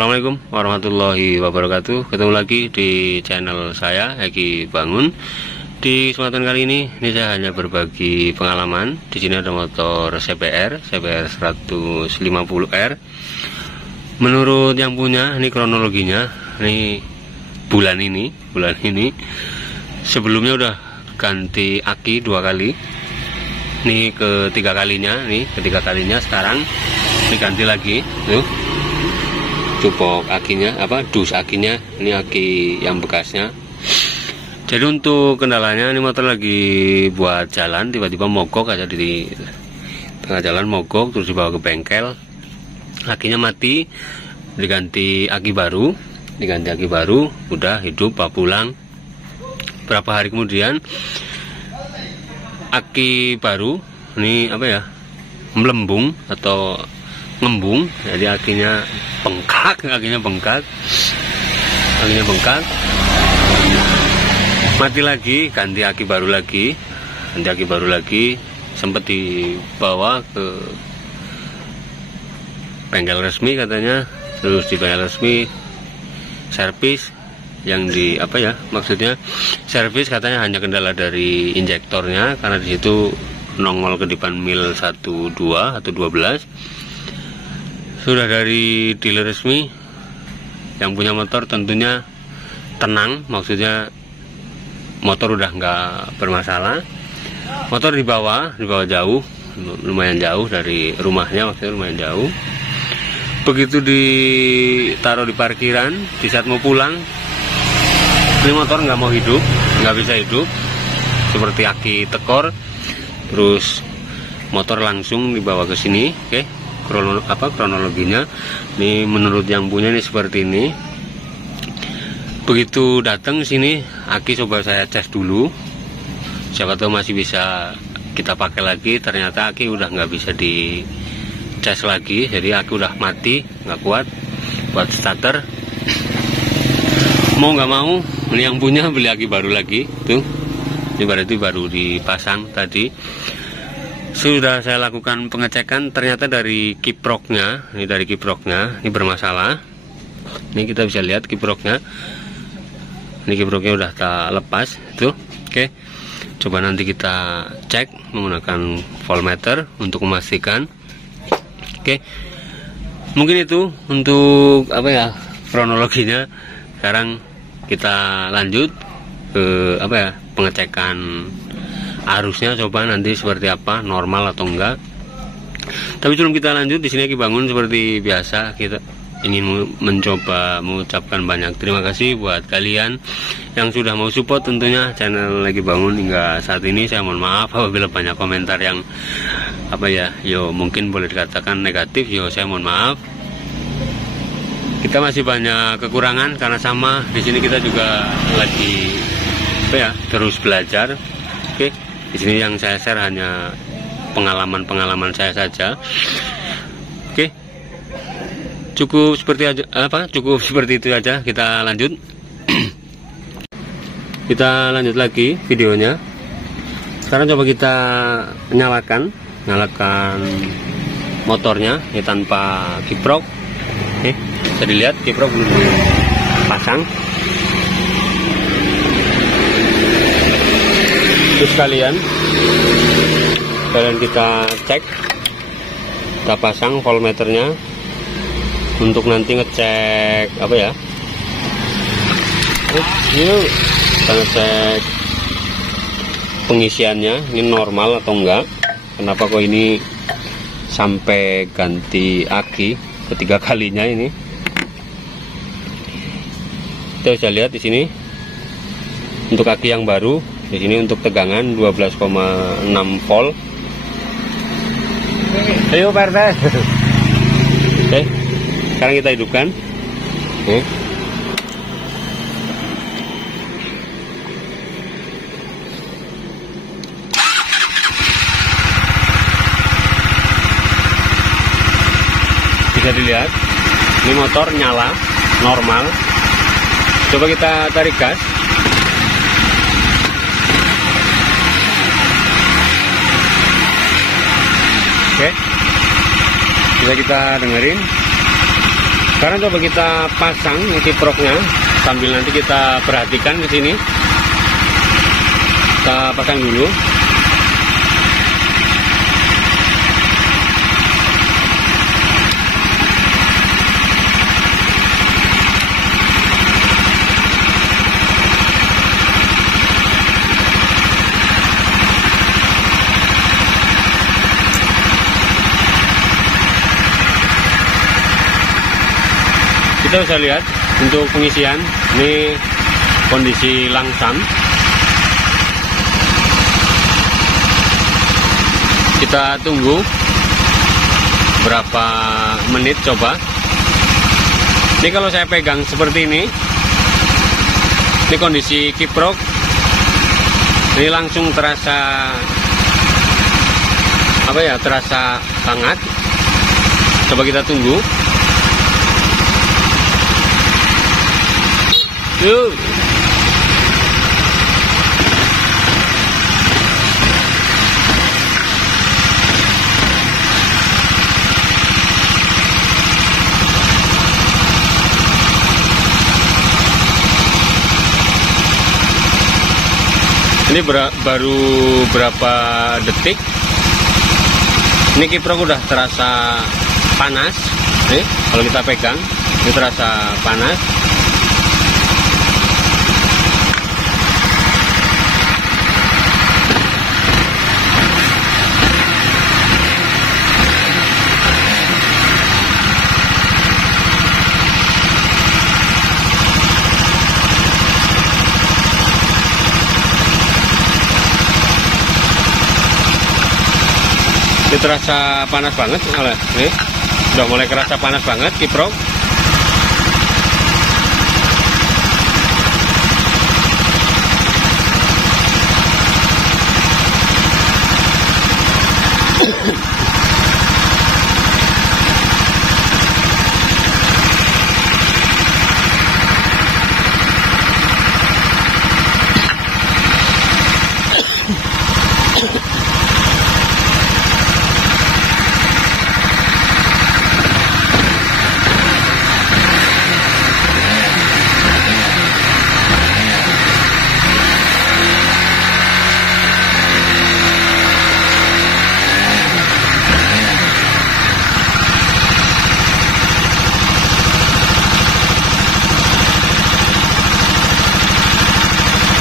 Assalamualaikum warahmatullahi wabarakatuh. Ketemu lagi di channel saya, Eki Bangun. Di kesempatan kali ini saya hanya berbagi pengalaman. Di sini ada motor CBR 150R. Menurut yang punya, ini kronologinya. Ini bulan ini. Sebelumnya udah ganti aki 2 kali. Ini ketiga kalinya sekarang diganti lagi. Tuh. Cupok akinya, dus akinya, ini aki yang bekasnya. Jadi untuk kendalanya, ini motor lagi buat jalan, tiba-tiba mogok aja di tengah jalan, mogok terus dibawa ke bengkel. Akinya mati, diganti aki baru, udah hidup, bawa pulang. Berapa hari kemudian aki baru ini melembung atau ngembung, jadi akinya bengkak, mati lagi, ganti aki baru lagi, sempat dibawa ke bengkel resmi katanya, terus di bengkel resmi servis yang maksudnya servis katanya hanya kendala dari injektornya, karena di situ nongol kedipan mil 12 atau 12. Sudah dari dealer resmi, yang punya motor tentunya tenang, maksudnya motor udah nggak bermasalah. Motor dibawa jauh, lumayan jauh dari rumahnya, maksudnya lumayan jauh. Begitu ditaruh di parkiran, di saat mau pulang, ini motor nggak mau hidup, nggak bisa hidup, seperti aki tekor. Terus motor langsung dibawa ke sini. Oke, kronologinya ini menurut yang punya ini seperti ini. Begitu datang sini, aki coba saya cas dulu, siapa tahu masih bisa kita pakai lagi. Ternyata aki udah nggak bisa di cas lagi, jadi aki udah mati, nggak kuat buat starter. Mau nggak mau, ini yang punya beli aki baru lagi. Tuh, ini berarti baru dipasang tadi. Sudah saya lakukan pengecekan, ternyata dari kiproknya, ini bermasalah. Ini kita bisa lihat kiproknya. Ini kiproknya udah tak lepas, tuh. Oke. Coba nanti kita cek menggunakan voltmeter untuk memastikan. Oke. Mungkin itu untuk kronologinya. Sekarang kita lanjut ke pengecekan arusnya, coba nanti seperti apa, normal atau enggak. Tapi sebelum kita lanjut, di sini Eki Bangun seperti biasa kita ingin mencoba mengucapkan banyak terima kasih buat kalian yang sudah mau support tentunya channel Eki Bangun hingga saat ini. Saya mohon maaf apabila banyak komentar yang mungkin boleh dikatakan negatif. Saya mohon maaf. Kita masih banyak kekurangan karena sama di sini kita juga lagi terus belajar. Oke. Di sini yang saya share hanya pengalaman saya saja. Oke. Cukup seperti itu aja. Kita lanjut. Kita lanjut lagi videonya. Sekarang coba kita nyalakan motornya ya, tanpa kiprok. Oke, bisa dilihat kiprok belum dipasang. Terus kalian kita cek, kita pasang voltmeternya untuk nanti ngecek yuk kita ngecek pengisiannya, ini normal atau enggak. Kenapa kok ini sampai ganti aki ketiga kalinya ini? Kita bisa lihat di sini untuk aki yang baru. Di sini untuk tegangan 12,6 volt. Ayo Pak RT. Oke, sekarang kita hidupkan. Oke. Bisa dilihat, ini motor nyala normal. Coba kita tarik gas. Oke, bisa kita dengerin. Sekarang coba kita pasang kiproknya sambil nanti kita perhatikan ke sini. Kita pasang dulu. Kita bisa lihat untuk pengisian ini kondisi langsam. Kita tunggu berapa menit coba. Ini kalau saya pegang seperti ini kondisi kiprok ini langsung terasa terasa hangat. Coba kita tunggu. Yuk. Ini baru berapa detik. Ini kiprok udah terasa panas. Nih, kalau kita pegang, ini terasa panas. Ini terasa panas banget, nih udah mulai kerasa panas banget kiprok.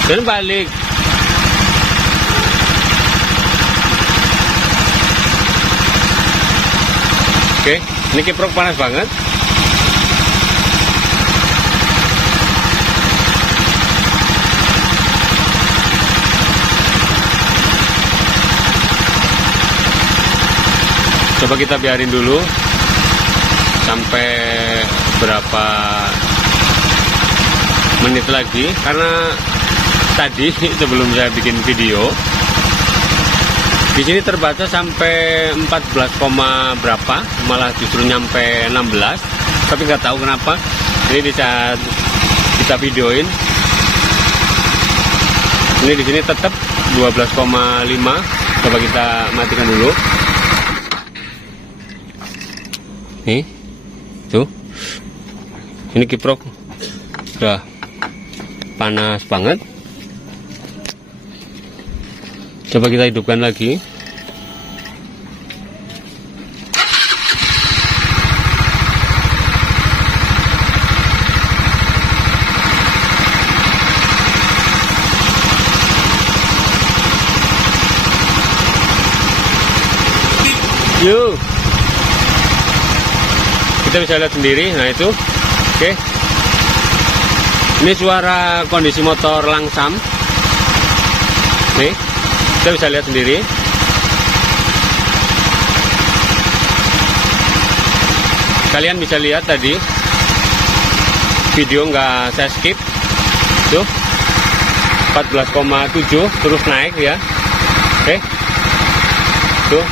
Dan balik. Oke, ini kiprok panas banget. Coba kita biarin dulu sampai berapa menit lagi, karena tadi sebelum saya bikin video di sini terbaca sampai 14, berapa, malah justru nyampe 16, tapi nggak tahu kenapa. Ini di saat kita videoin ini di sini tetap 12,5. Coba kita matikan dulu. Nih tuh, ini kiprok udah panas banget. Coba kita hidupkan lagi. Yuk, kita bisa lihat sendiri. Nah itu, oke. Ini suara kondisi motor langsam. Nih, kita bisa lihat sendiri. Kalian bisa lihat tadi video nggak saya skip. Tuh 14,7 terus naik ya. Oke. Tuh.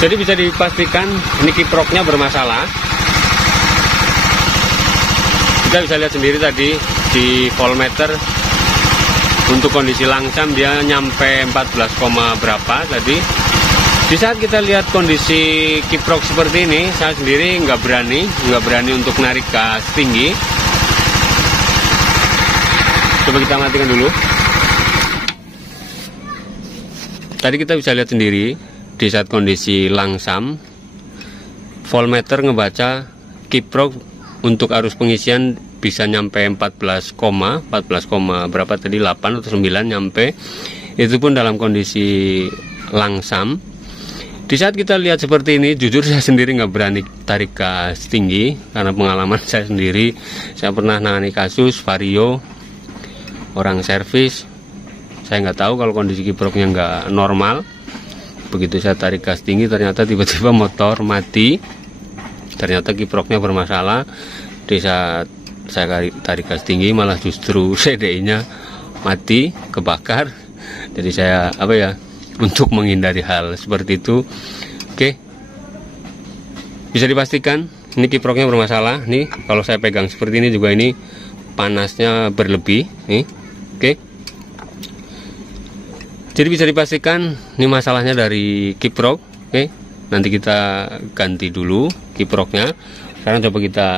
Jadi bisa dipastikan ini kiproknya bermasalah. Kita bisa lihat sendiri tadi di voltmeter untuk kondisi langsam dia nyampe 14, berapa tadi. Di saat kita lihat kondisi kiprok seperti ini, saya sendiri nggak berani untuk narik gas tinggi. Coba kita matikan dulu. Tadi kita bisa lihat sendiri di saat kondisi langsam, voltmeter ngebaca kiprok untuk arus pengisian bisa nyampe 14, berapa tadi, 8 atau 9 nyampe. Itu pun dalam kondisi langsam. Di saat kita lihat seperti ini, jujur saya sendiri nggak berani tarik gas tinggi karena pengalaman saya sendiri. Saya pernah nangani kasus vario, orang servis. Saya nggak tahu kalau kondisi kiproknya nggak normal. Begitu saya tarik gas tinggi, ternyata tiba-tiba motor mati. Ternyata kiproknya bermasalah. Di saat saya tarik gas tinggi, malah justru CDI-nya mati, kebakar. Jadi saya untuk menghindari hal seperti itu, bisa dipastikan ini kiproknya bermasalah. Nih kalau saya pegang seperti ini juga, ini panasnya berlebih nih. Jadi bisa dipastikan ini masalahnya dari kiprok. Nanti kita ganti dulu kiproknya. Sekarang coba kita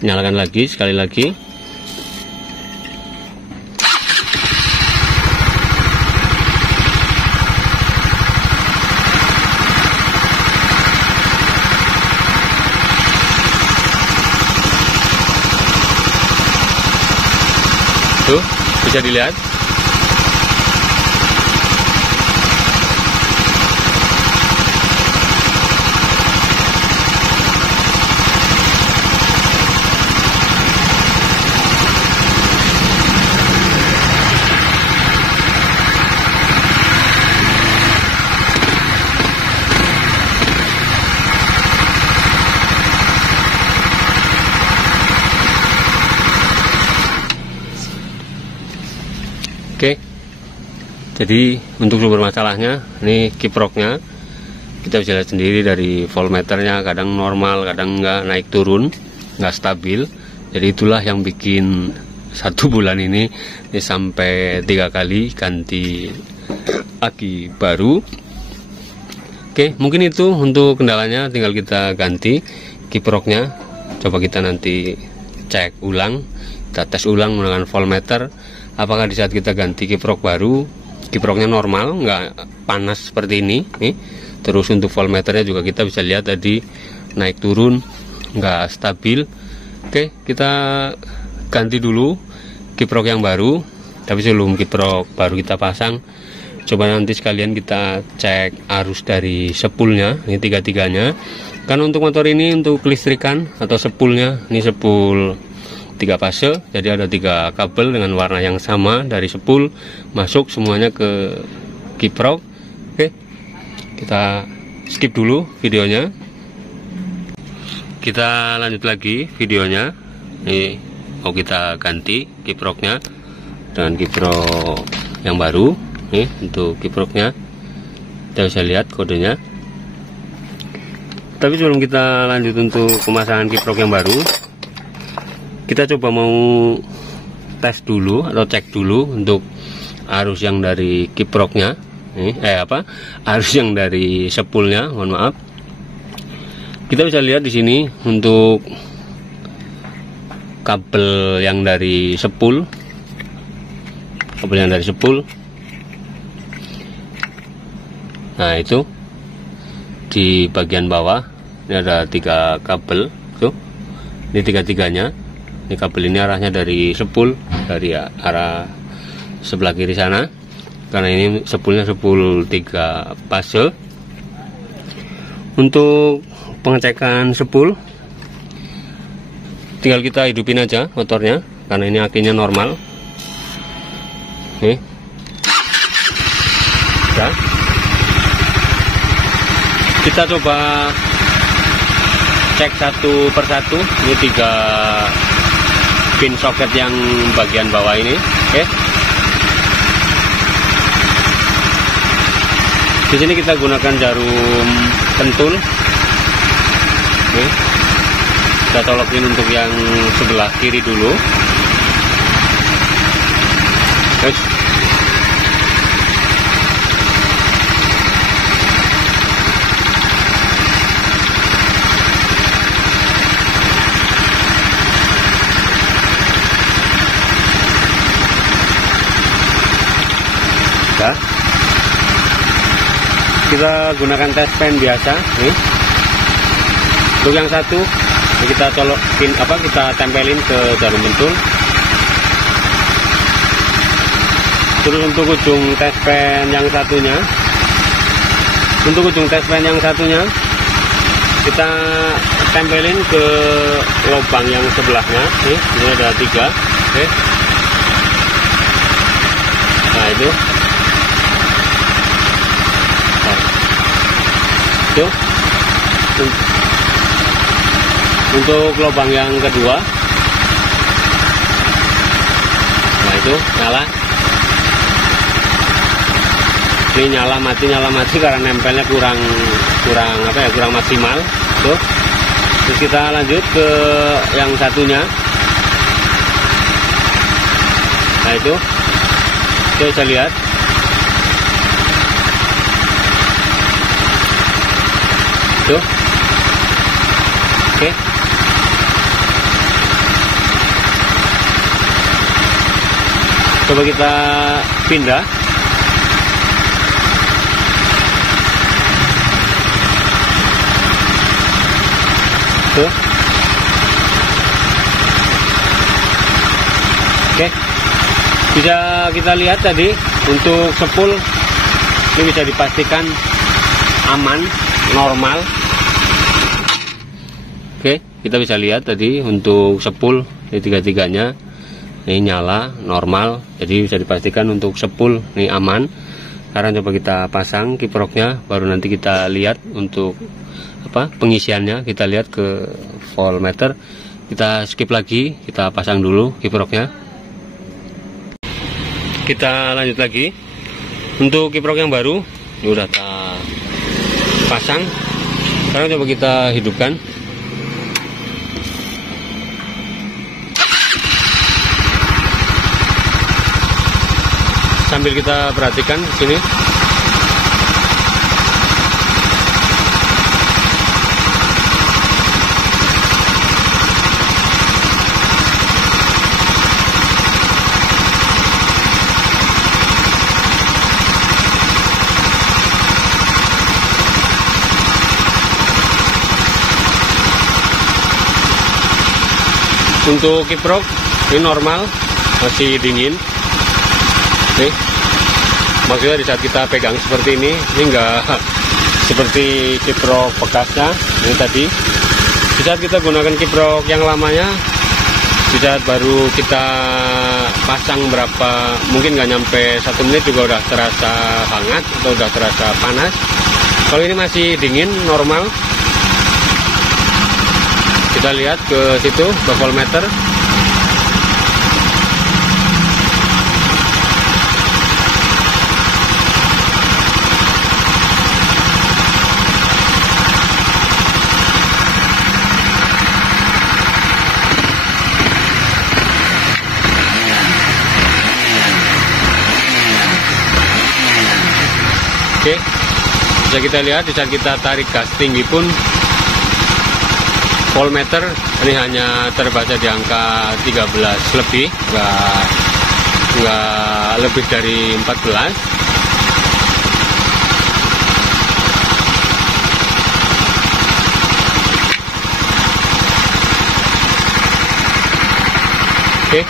nyalakan lagi sekali lagi. Tuh, bisa dilihat. Jadi untuk sumber masalahnya, ini kiproknya kita bisa lihat sendiri dari voltmeternya, kadang normal, kadang enggak, naik turun, nggak stabil. Jadi itulah yang bikin 1 bulan ini sampai 3 kali ganti aki baru. Mungkin itu untuk kendalanya, tinggal kita ganti kiproknya. Coba kita nanti cek ulang, kita tes ulang menggunakan voltmeter. Apakah di saat kita ganti kiprok baru, kiproknya normal, nggak panas seperti ini nih. Terus untuk voltmeternya juga kita bisa lihat tadi naik turun, nggak stabil. Kita ganti dulu kiprok yang baru. Tapi sebelum kiprok baru kita pasang, coba nanti sekalian kita cek arus dari sepulnya, ini tiga-tiganya. Karena untuk motor ini untuk kelistrikan atau sepulnya, ini sepul 3 fase, jadi ada 3 kabel dengan warna yang sama dari sepul masuk semuanya ke kiprok. Kita skip dulu videonya, kita lanjut lagi videonya. Ini mau kita ganti kiproknya dengan kiprok yang baru. Nih untuk kiproknya kita bisa lihat kodenya. Tapi sebelum kita lanjut untuk pemasangan kiprok yang baru, kita coba mau tes dulu atau cek dulu untuk arus yang dari kiproknya, arus yang dari sepulnya, mohon maaf. Kita bisa lihat di sini untuk kabel yang dari sepul, nah itu di bagian bawah ini ada 3 kabel tuh, ini tiga-tiganya. Ini kabel ini arahnya dari sepul, dari arah sebelah kiri sana, karena ini sepulnya sepul 3 fase. Untuk pengecekan sepul, tinggal kita hidupin aja motornya, karena ini akinya normal. Nih, ya. Kita coba cek satu persatu. Ini 3 pin soket yang bagian bawah ini. Di sini kita gunakan jarum pentul. Kita colokin untuk yang sebelah kiri dulu. kita gunakan test pen biasa nih. Untuk yang satu kita colokin kita tempelin ke jarum pentul. Terus untuk ujung test pen yang satunya, kita tempelin ke lubang yang sebelahnya nih. Ini ada 3. Oke. Nah itu untuk lubang yang kedua. Nah itu nyala. Ini nyala mati karena nempelnya kurang maksimal. Tuh. Terus kita lanjut ke yang satunya. Nah itu bisa lihat. Tuh. Oke. Coba kita pindah. Tuh. Oke. Bisa kita lihat tadi untuk sepul ini bisa dipastikan aman, normal. Oke, kita bisa lihat tadi untuk sepul ini tiga-tiganya ini nyala normal, jadi bisa dipastikan untuk sepul ini aman. Sekarang coba kita pasang kiproknya, baru nanti kita lihat untuk pengisiannya. Kita lihat ke voltmeter, kita skip lagi, kita pasang dulu kiproknya. Kita lanjut lagi untuk kiprok yang baru, ini udah kita pasang. Sekarang coba kita hidupkan. Sambil kita perhatikan sini. Untuk kiprok ini normal, masih dingin. Nih, maksudnya di saat kita pegang seperti ini enggak seperti kiprok bekasnya ini tadi. Di saat kita gunakan kiprok yang lamanya, di saat baru kita pasang mungkin nggak nyampe 1 menit juga udah terasa hangat atau udah terasa panas. Kalau ini masih dingin, normal. Kita lihat ke situ, ke voltmeter. Oke, bisa kita lihat di saat kita tarik gas tinggi pun voltmeter ini hanya terbaca di angka 13 lebih, nggak lebih dari 14. Oke,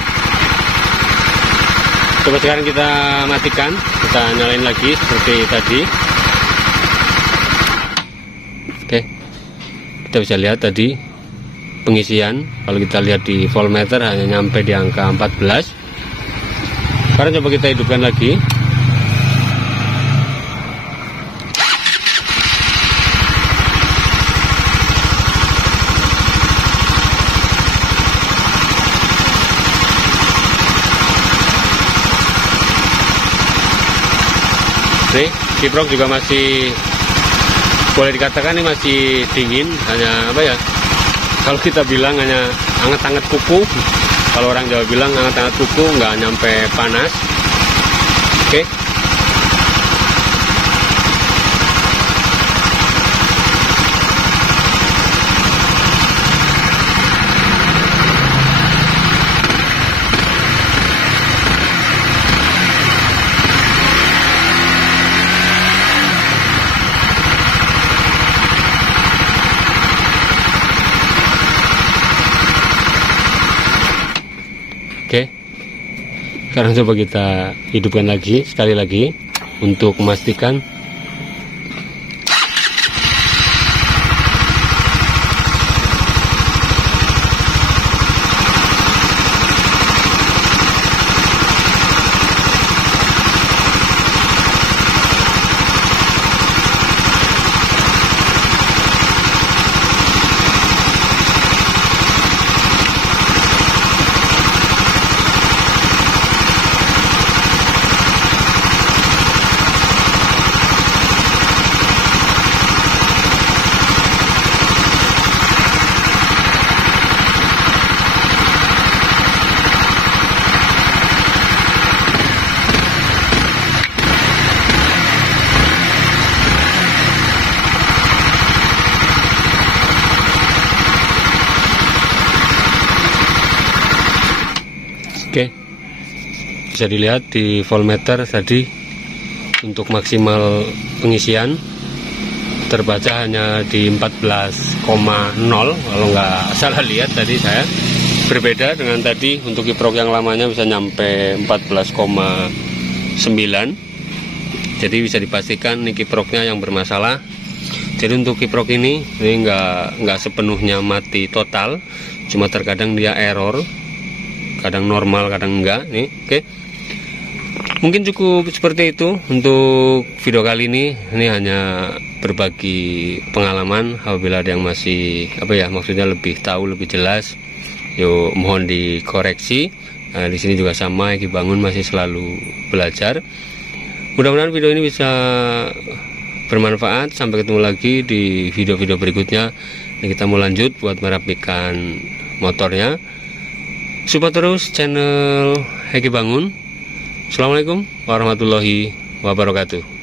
coba sekarang kita matikan, kita nyalain lagi seperti tadi. Oke, kita bisa lihat tadi pengisian, kalau kita lihat di voltmeter hanya nyampe di angka 14. Sekarang coba kita hidupkan lagi. Nih, kiprok juga masih boleh dikatakan ini masih dingin, hanya kalau kita bilang hanya anget-anget kuku. Kalau orang Jawa bilang anget-anget kuku, nggak nyampe panas. Oke. Sekarang coba kita hidupkan lagi sekali lagi untuk memastikan. Oke, bisa dilihat di voltmeter tadi untuk maksimal pengisian terbaca hanya di 14,0 kalau nggak salah lihat tadi saya. Berbeda dengan tadi, untuk kiprok yang lamanya bisa nyampe 14,9. Jadi bisa dipastikan ini kiproknya yang bermasalah. Jadi untuk kiprok ini nggak sepenuhnya mati total, cuma terkadang dia error, kadang normal kadang enggak nih. Oke, mungkin cukup seperti itu untuk video kali ini. Ini hanya berbagi pengalaman. Apabila ada yang masih maksudnya lebih tahu, lebih jelas, yuk mohon dikoreksi. Nah, di sini juga sama, Eki Bangun masih selalu belajar. Mudah-mudahan video ini bisa bermanfaat. Sampai ketemu lagi di video-video berikutnya. Kita mau lanjut buat merapikan motornya. Support terus channel Eki Bangun. Assalamualaikum warahmatullahi wabarakatuh.